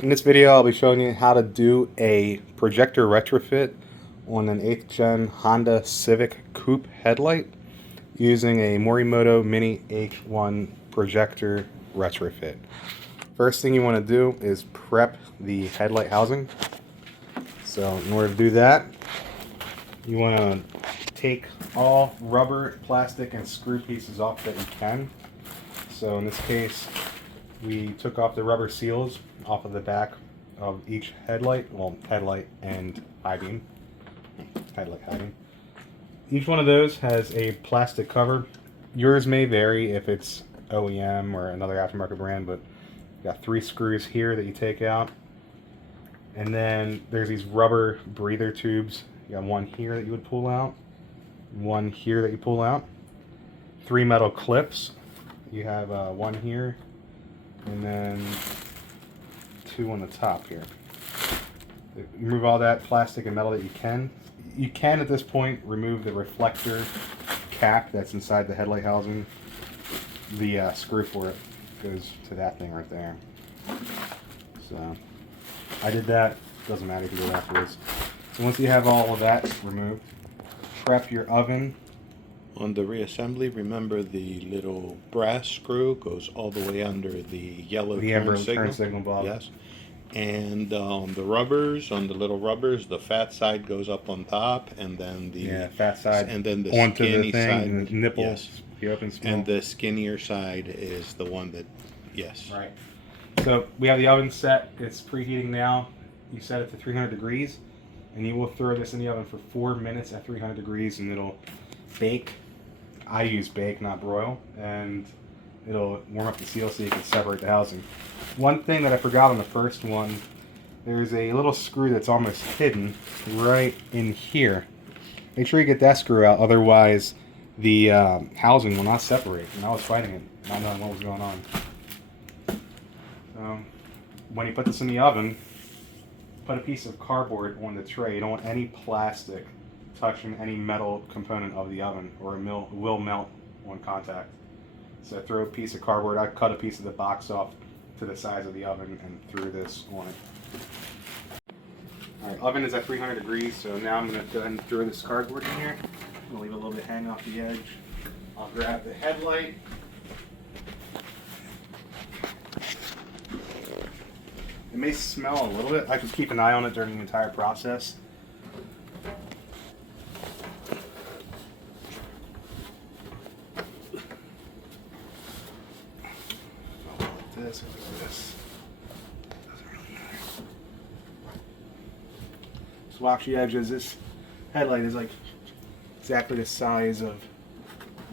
In this video, I'll be showing you how to do a projector retrofit on an 8th gen Honda Civic Coupe headlight using a Morimoto Mini H1 projector retrofit. First thing you want to do is prep the headlight housing. So in order to do that, you want to take all rubber, plastic, and screw pieces off that you can. So in this case, we took off the rubber seals off of the back of each headlight, well, headlight and high beam, headlight high beam. Each one of those has a plastic cover. Yours may vary if it's OEM or another aftermarket brand, but you got 3 screws here that you take out. And then there's these rubber breather tubes. You got one here that you would pull out, one here that you pull out, 3 metal clips. You have one here, and then 2 on the top here. Remove all that plastic and metal that you can. You can at this point remove the reflector cap that's inside the headlight housing. The screw for it goes to that thing right there. So I did that. Doesn't matter if you do it afterwards. So once you have all of that removed, prep your oven. On the reassembly, remember the little brass screw goes all the way under the yellow turn signal bulb. Yes. And the rubbers, on the little rubbers, the fat side goes up on top, and then the fat side, and then the onto skinny the thing, side, and the nipple, yes. You open small. And the skinnier side is the one that, yes. Right. So we have the oven set. It's preheating now. You set it to 300 degrees, and you will throw this in the oven for 4 minutes at 300 degrees, and it'll bake. I use bake, not broil, and it'll warm up the seal so you can separate the housing. One thing that I forgot on the first one, there's a little screw that's almost hidden right in here. Make sure you get that screw out, otherwise the housing will not separate. And I was fighting it, not knowing what was going on. So when you put this in the oven, put a piece of cardboard on the tray. You don't want any plastic touching any metal component of the oven, or it will melt on contact. So throw a piece of cardboard. I cut a piece of the box off to the size of the oven and threw this on it. Alright, oven is at 300 degrees, so now I'm going to go ahead and throw this cardboard in here. I'm going to leave a little bit hanging off the edge. I'll grab the headlight. It may smell a little bit. I just keep an eye on it during the entire process. This or this. Doesn't really matter. Just wash the edges. This headlight is like exactly the size of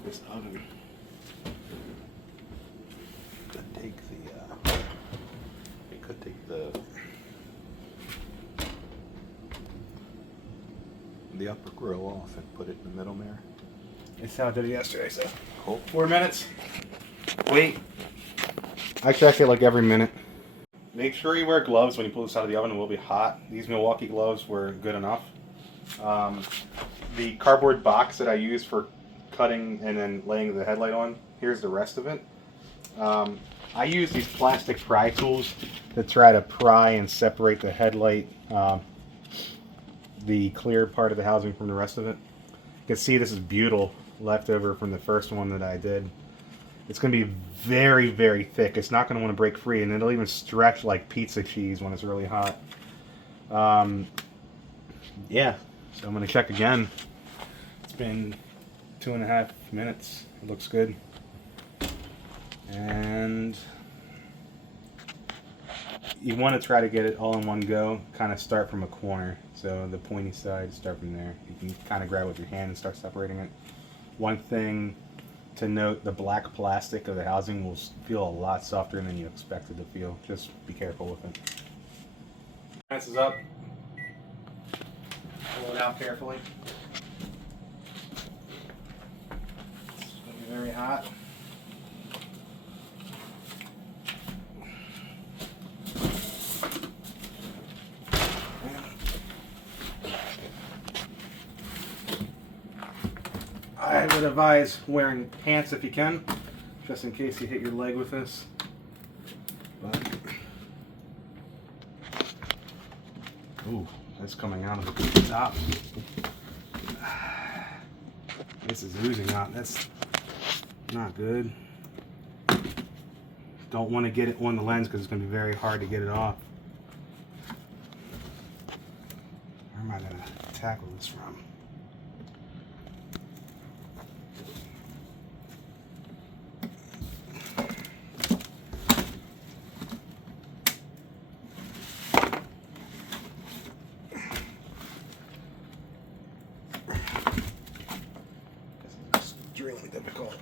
this oven. Could take the upper grill off and put it in the middle there. That's how I did it yesterday. So Cool. 4 minutes. Wait. I check it like every minute. Make sure you wear gloves when you pull this out of the oven. It will be hot. These Milwaukee gloves were good enough. The cardboard box that I use for cutting and then laying the headlight on, here's the rest of it. I use these plastic pry tools to try to pry and separate the headlight, the clear part of the housing from the rest of it. You can see this is butyl left over from the first one that I did. It's going to be very, very thick. It's not going to want to break free, and it'll even stretch like pizza cheese when it's really hot. Yeah, so I'm going to check again. It's been 2.5 minutes. It looks good. And you want to try to get it all in one go. Kind of start from a corner. So the pointy side, start from there. You can kind of grab it with your hand and start separating it. One thing to note, the black plastic of the housing will feel a lot softer than you expect it to feel. Just be careful with it. This is up. Pull it out carefully. It's going to be very hot. I would advise wearing pants if you can, just in case you hit your leg with this. But Ooh, that's coming out of the top. This is oozing out. That's not good. Don't want to get it on the lens because it's going to be very hard to get it off. Where am I going to tackle this from? This is extremely difficult.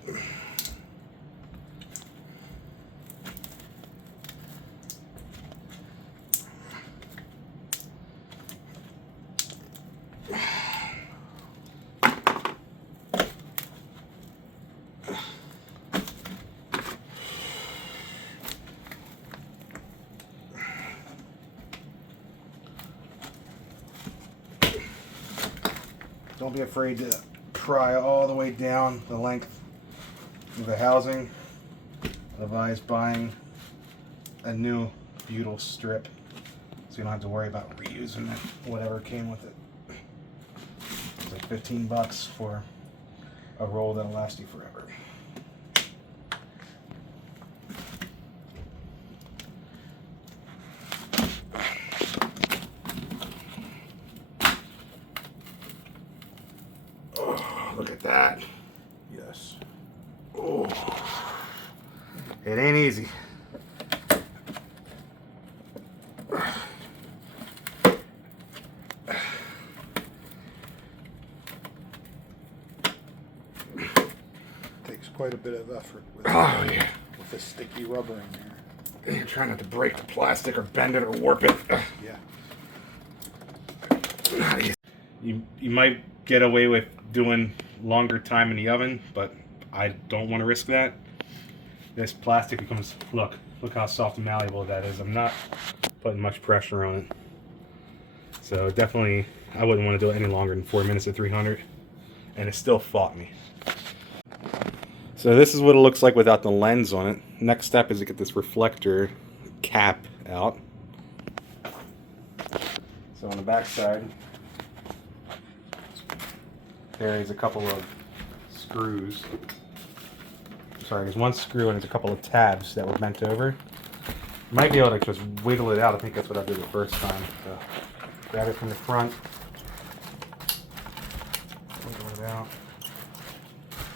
Don't be afraid to pry all the way down the length of the housing. Advise buying a new butyl strip so you don't have to worry about reusing it, whatever came with it. It's like 15 bucks for a roll that'll last you forever. Look at that. Yes. Oh. It ain't easy. Takes quite a bit of effort with, Yeah. with the sticky rubber in there. You're trying not to break the plastic or bend it or warp it. Yeah. Not easy. You might get away with doing longer time in the oven, but I don't want to risk that. This plastic becomes, look how soft and malleable that is. I'm not putting much pressure on it. So definitely, I wouldn't want to do it any longer than 4 minutes at 300. And it still fought me. So this is what it looks like without the lens on it. Next step is to get this reflector cap out. So on the back side, there is a couple of screws. Sorry, there's one screw and there's a couple of tabs that were bent over. You might be able to just wiggle it out. I think that's what I did the first time. So grab it from the front, wiggle it out,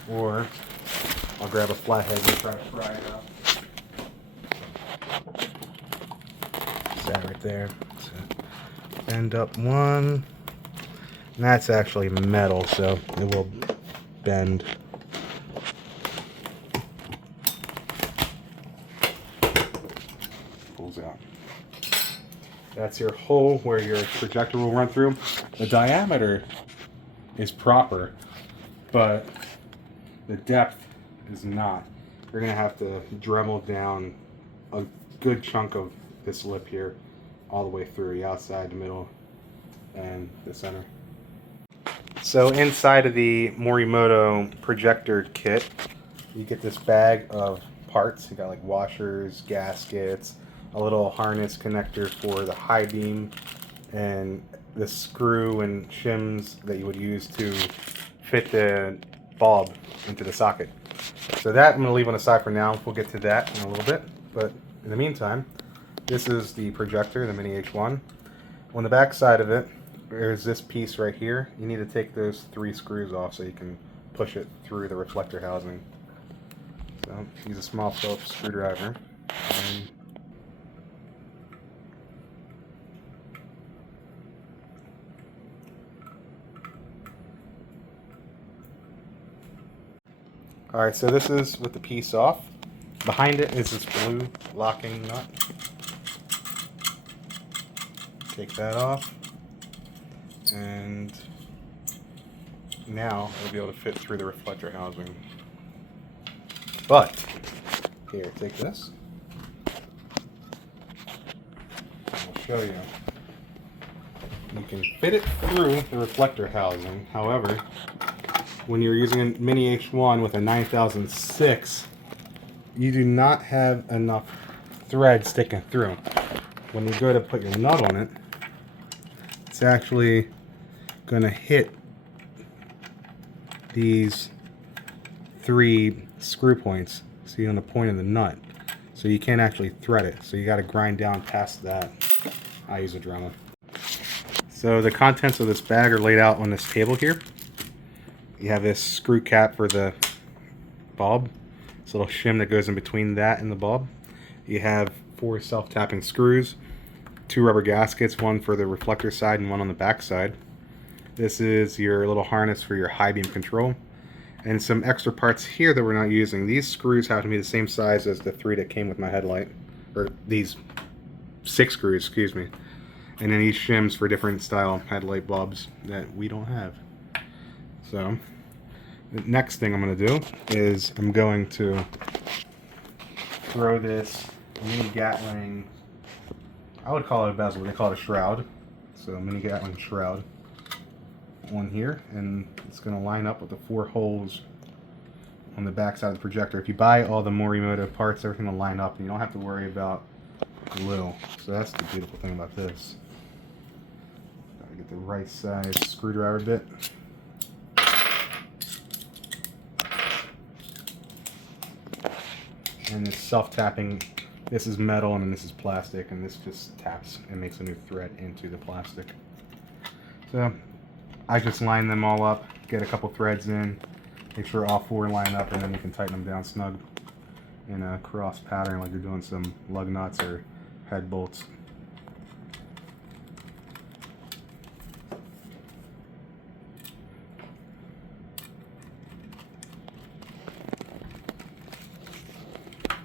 or I'll grab a flathead and try to pry it out. Just that right there. So bend up one. And that's actually metal, so it will bend. Pulls out. That's your hole where your projector will run through. The diameter is proper, but the depth is not. You're going to have to Dremel down a good chunk of this lip here all the way through, the outside, the middle, and the center. So inside of the Morimoto projector kit, you get this bag of parts. You got like washers, gaskets, a little harness connector for the high beam, and the screw and shims that you would use to fit the bulb into the socket. So that I'm going to leave on the side for now. We'll get to that in a little bit. But in the meantime, this is the projector, the Mini H1. On the back side of it, there's this piece right here. You need to take those 3 screws off so you can push it through the reflector housing. So use a small Phillips screwdriver. Alright, so this is with the piece off. Behind it is this blue locking nut. Take that off. And now it'll be able to fit through the reflector housing. But, here, take this. I'll show you. You can fit it through the reflector housing. However, when you're using a Mini H1 with a 9006, you do not have enough thread sticking through. When you go to put your nut on it, it's actually going to hit these 3 screw points, see on the point of the nut, so you can't actually thread it, so you got to grind down past that. I use a Dremel. So the contents of this bag are laid out on this table here. You have this screw cap for the bulb, this little shim that goes in between that and the bulb. You have 4 self-tapping screws, 2 rubber gaskets, one for the reflector side and one on the back side. This is your little harness for your high beam control. And some extra parts here that we're not using. These screws have to be the same size as the 3 that came with my headlight. Or these 6 screws, excuse me. And then these shims for different style headlight bulbs that we don't have. So, the next thing I'm going to do is I'm going to throw this mini Gatling, I would call it a bezel, they call it a shroud. So mini Gatling shroud on here, and it's going to line up with the 4 holes on the back side of the projector. If you buy all the Morimoto parts, everything will line up and you don't have to worry about glue. So that's the beautiful thing about this. Gotta get the right size screwdriver bit. And this self-tapping, this is metal and then this is plastic, and this just taps and makes a new thread into the plastic. So I just line them all up, get a couple threads in, make sure all 4 line up, and then you can tighten them down snug in a cross pattern like you're doing some lug nuts or head bolts.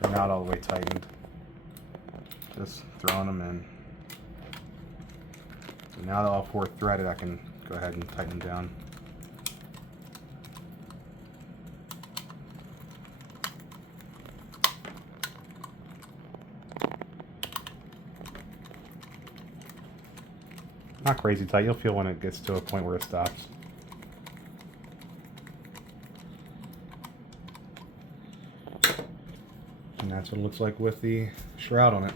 They're not all the way tightened, just throwing them in. So now that all 4 are threaded, I can go ahead and tighten them down. Not crazy tight, you'll feel when it gets to a point where it stops. And that's what it looks like with the shroud on it.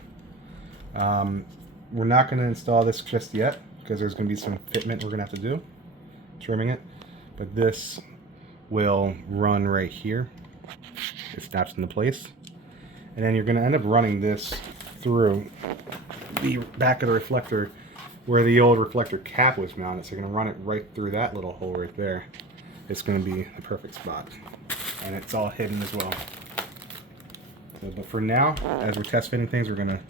We're not going to install this just yet because there's going to be some fitment we're going to have to do, trimming it. But this will run right here. It snaps into place. And then you're going to end up running this through the back of the reflector where the old reflector cap was mounted. So you're going to run it right through that little hole right there. It's going to be the perfect spot. And it's all hidden as well. So, but for now, as we're test fitting things, we're going to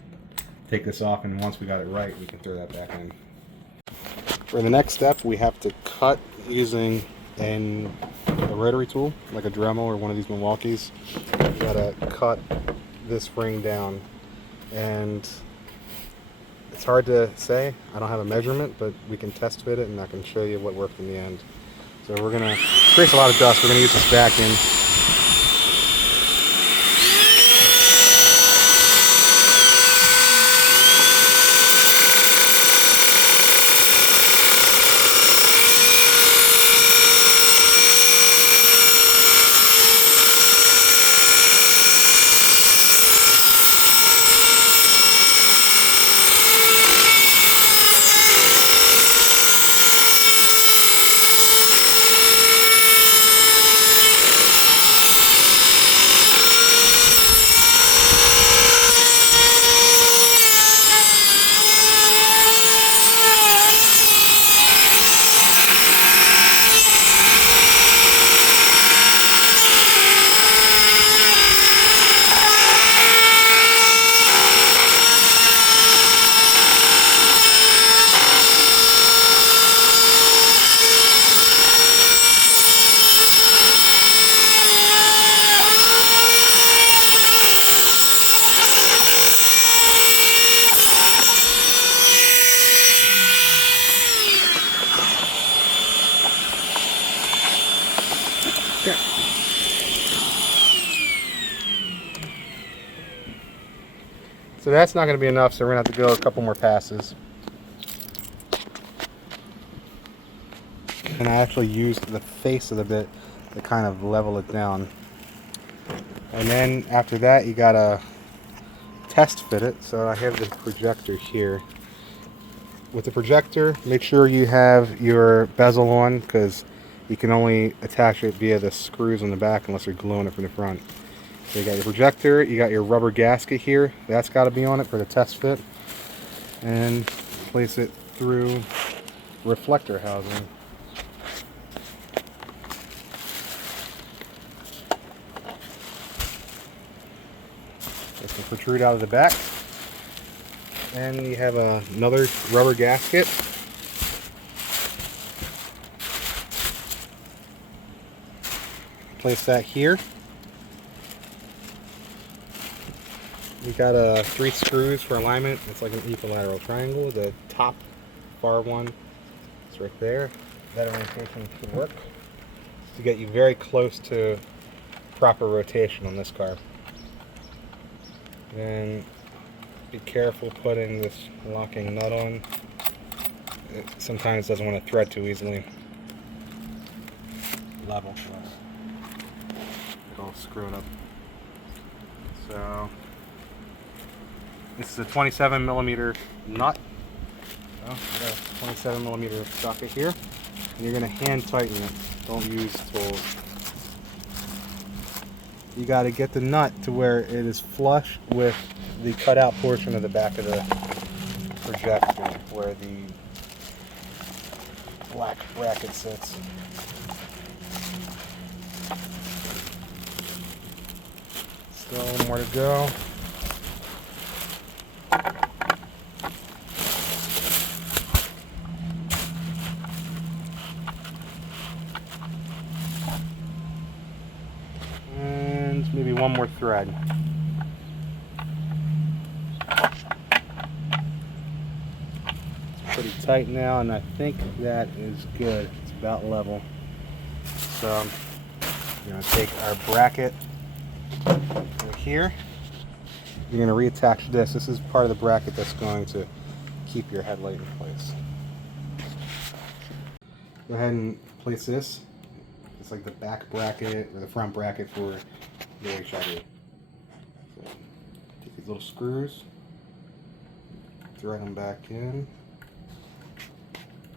take this off, and once we got it right, we can throw that back in. For the next step, we have to cut using a rotary tool, like a Dremel or one of these Milwaukees. We gotta cut this ring down, and it's hard to say. I don't have a measurement, but we can test fit it, and I can show you what worked in the end. So we're gonna create a lot of dust. We're gonna use this vacuum. So that's not going to be enough, so we're going to have to go a couple more passes. And I actually used the face of the bit to kind of level it down. And then after that, you got to test fit it. So I have the projector here. with the projector, make sure you have your bezel on, because you can only attach it via the screws on the back unless you're gluing it from the front. So you got your projector, you got your rubber gasket here, that's got to be on it for the test fit, and place it through reflector housing. It can protrude out of the back. And you have another rubber gasket. Place that here. We got 3 screws for alignment. It's like an equilateral triangle. The top far one is right there. That orientation should work to get you very close to proper rotation on this car. Then be careful putting this locking nut on. It sometimes doesn't want to thread too easily. Level for us. It's all screwed up. So this is a 27 millimeter nut. So we got a 27 millimeter socket here, and you're going to hand tighten it. Don't use tools. You got to get the nut to where it is flush with the cutout portion of the back of the projector, where the black bracket sits. Still more to go. And maybe one more thread. It's pretty tight now, and I think that is good. It's about level. So we're going to take our bracket over here. You're going to reattach this. This is part of the bracket that's going to keep your headlight in place. Go ahead and place this. It's like the back bracket or the front bracket for the HID. So take these little screws, thread them back in.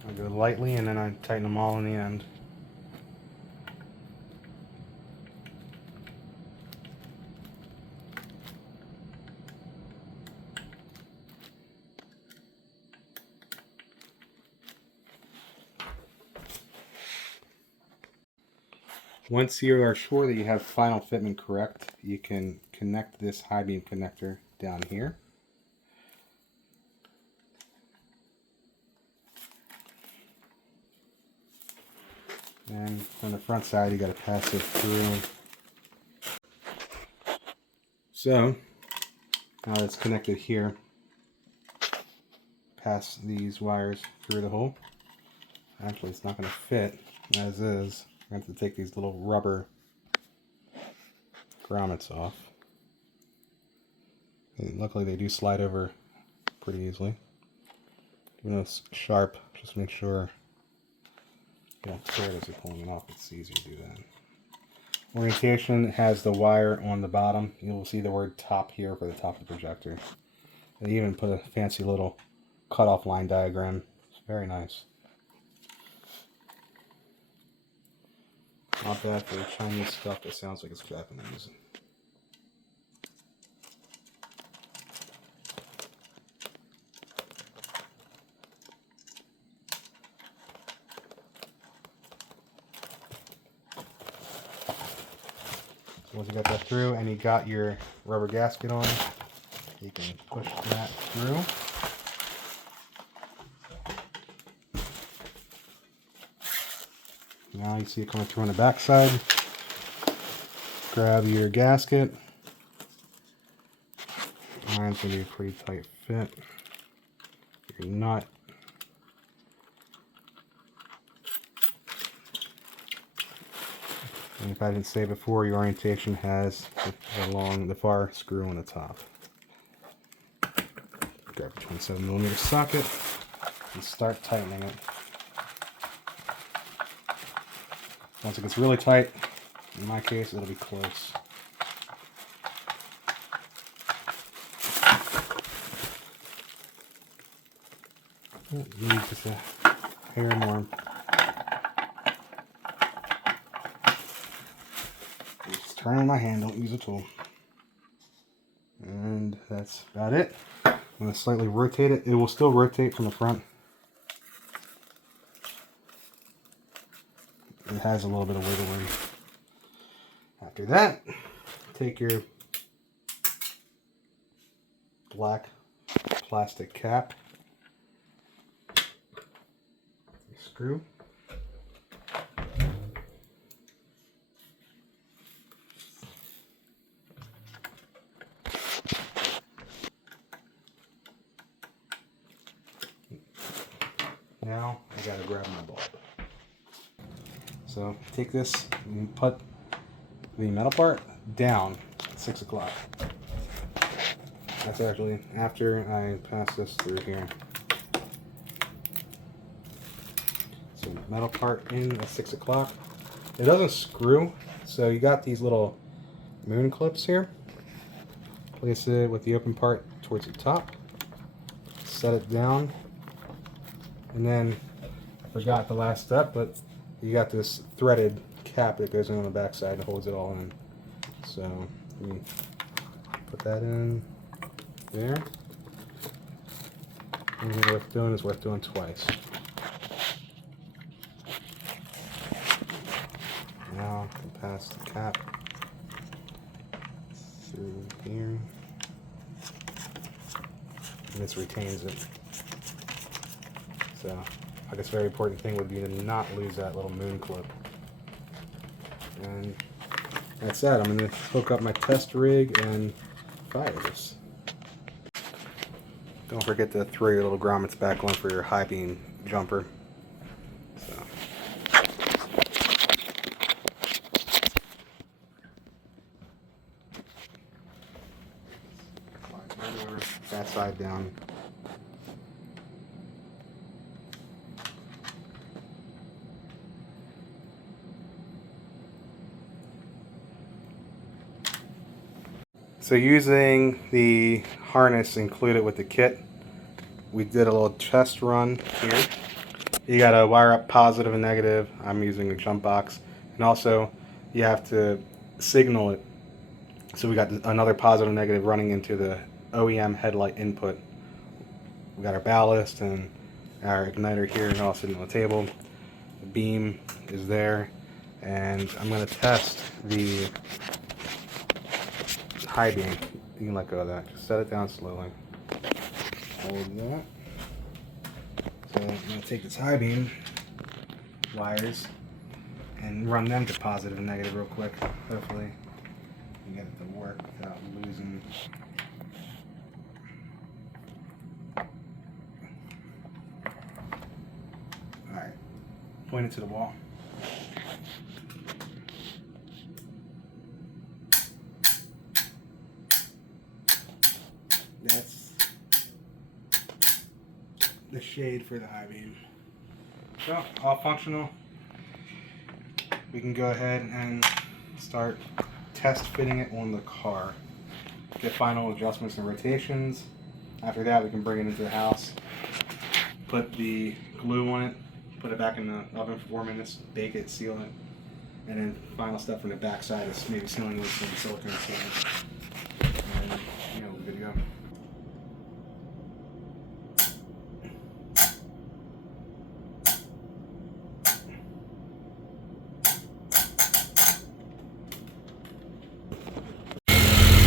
I go lightly and then I tighten them all in the end. Once you are sure that you have final fitment correct, you can connect this high beam connector down here. And from the front side, you got to pass it through. So now that it's connected here, pass these wires through the hole. Actually, it's not going to fit as is. I have to take these little rubber grommets off. And luckily, they do slide over pretty easily. Even though it's sharp, just make sure you don't tear it as you're pulling it off. It's easy to do that. Orientation has the wire on the bottom. You'll see the word top here for the top of the projector. They even put a fancy little cutoff line diagram. It's very nice. Not bad for the Chinese stuff that sounds like it's Japanese. So once you got that through and you got your rubber gasket on, you can push that through. Now you see it coming through on the back side. Grab your gasket. Mine's going to be a pretty tight fit. Your nut. And if I didn't say before, your orientation has the far screw on the top. Grab a 27mm socket and start tightening it. Once it gets really tight, in my case, it'll be close. Maybe just a hair more. Just turn on my hand, don't use a tool. And that's about it. I'm going to slightly rotate it. It will still rotate from the front. It has a little bit of wiggle room. After that, take your black plastic cap, screw, now I gotta grab my bulb. So take this and put the metal part down at 6 o'clock. That's actually after I pass this through here. So metal part in at 6 o'clock. It doesn't screw, so you got these little moon clips here. Place it with the open part towards the top. Set it down. And then, I forgot the last step, but you got this threaded cap that goes in on the back side and holds it all in. So, let me put that in there. Anything worth doing is worth doing twice. Now I can pass the cap through here. And this retains it. So, I guess a very important thing would be to not lose that little moon clip. And that's that. I'm going to hook up my test rig and fire this. Don't forget to throw your little grommets back on for your high beam jumper. So. Right over, that side down. So using the harness included with the kit, we did a little test run here. You gotta wire up positive and negative. I'm using a jump box. And also you have to signal it. So we got another positive and negative running into the OEM headlight input. We got our ballast and our igniter here and all sitting on the table. The beam is there. And I'm gonna test the high beam. You can let go of that. Just set it down slowly. Hold that. So I'm going to take this high beam wires and run them to positive and negative real quick. Hopefully you can get it to work without losing. Alright. Point it to the wall. That's the shade for the high beam. So, all functional. We can go ahead and start test fitting it on the car. Get final adjustments and rotations. After that, we can bring it into the house, put the glue on it, put it back in the oven for 4 minutes, bake it, seal it, and then final step from the back side is maybe sealing with some silicone sealant. And, you know, we're good to go.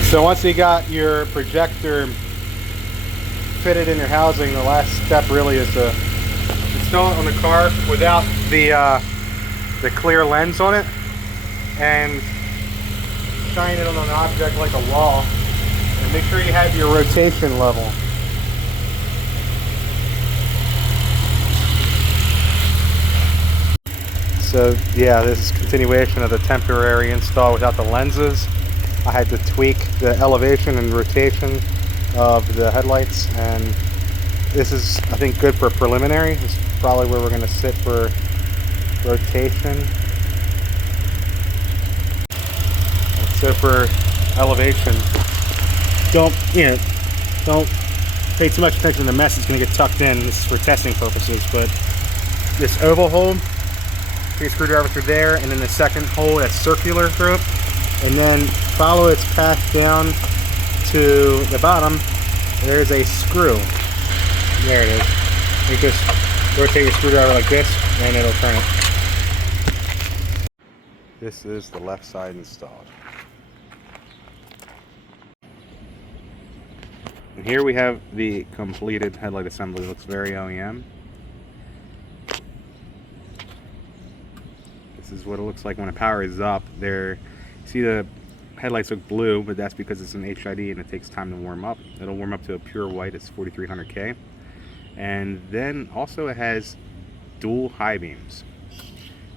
So once you got your projector fitted in your housing, the last step really is to install it on the car without the clear lens on it, and shine it on an object like a wall, and make sure you have your rotation level. So yeah, this is continuation of the temporary install without the lenses. I had to tweak the elevation and rotation of the headlights, and this is, I think, good for preliminary. This is probably where we're going to sit for rotation. So for elevation, don't pay too much attention to the mess, it's going to get tucked in. This is for testing purposes, but this oval hole, take a screwdriver through there, and then the second hole that's circular through it, and then follow its path down to the bottom. There's a screw. There it is. You just rotate your screwdriver like this, and it'll turn it. This is the left side installed. And here we have the completed headlight assembly. It looks very OEM. This is what it looks like when the power is up. There, see the headlights look blue, but that's because it's an HID and it takes time to warm up. It'll warm up to a pure white. It's 4300K. And then also it has dual high beams.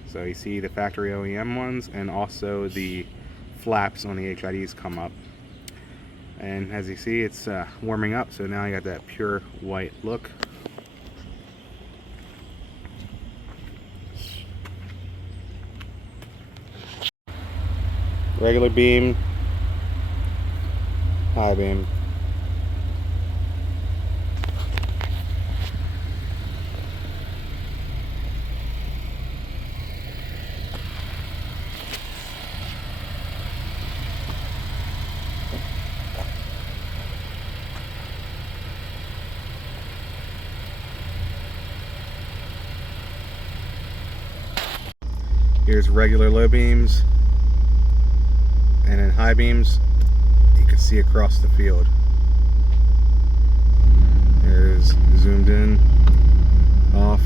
So you see the factory OEM ones, and also the flaps on the HIDs come up. And as you see, it's warming up, so now you got that pure white look. Regular beam, high beam. Here's regular low beams, and in high beams you can see across the field. There's zoomed in, off,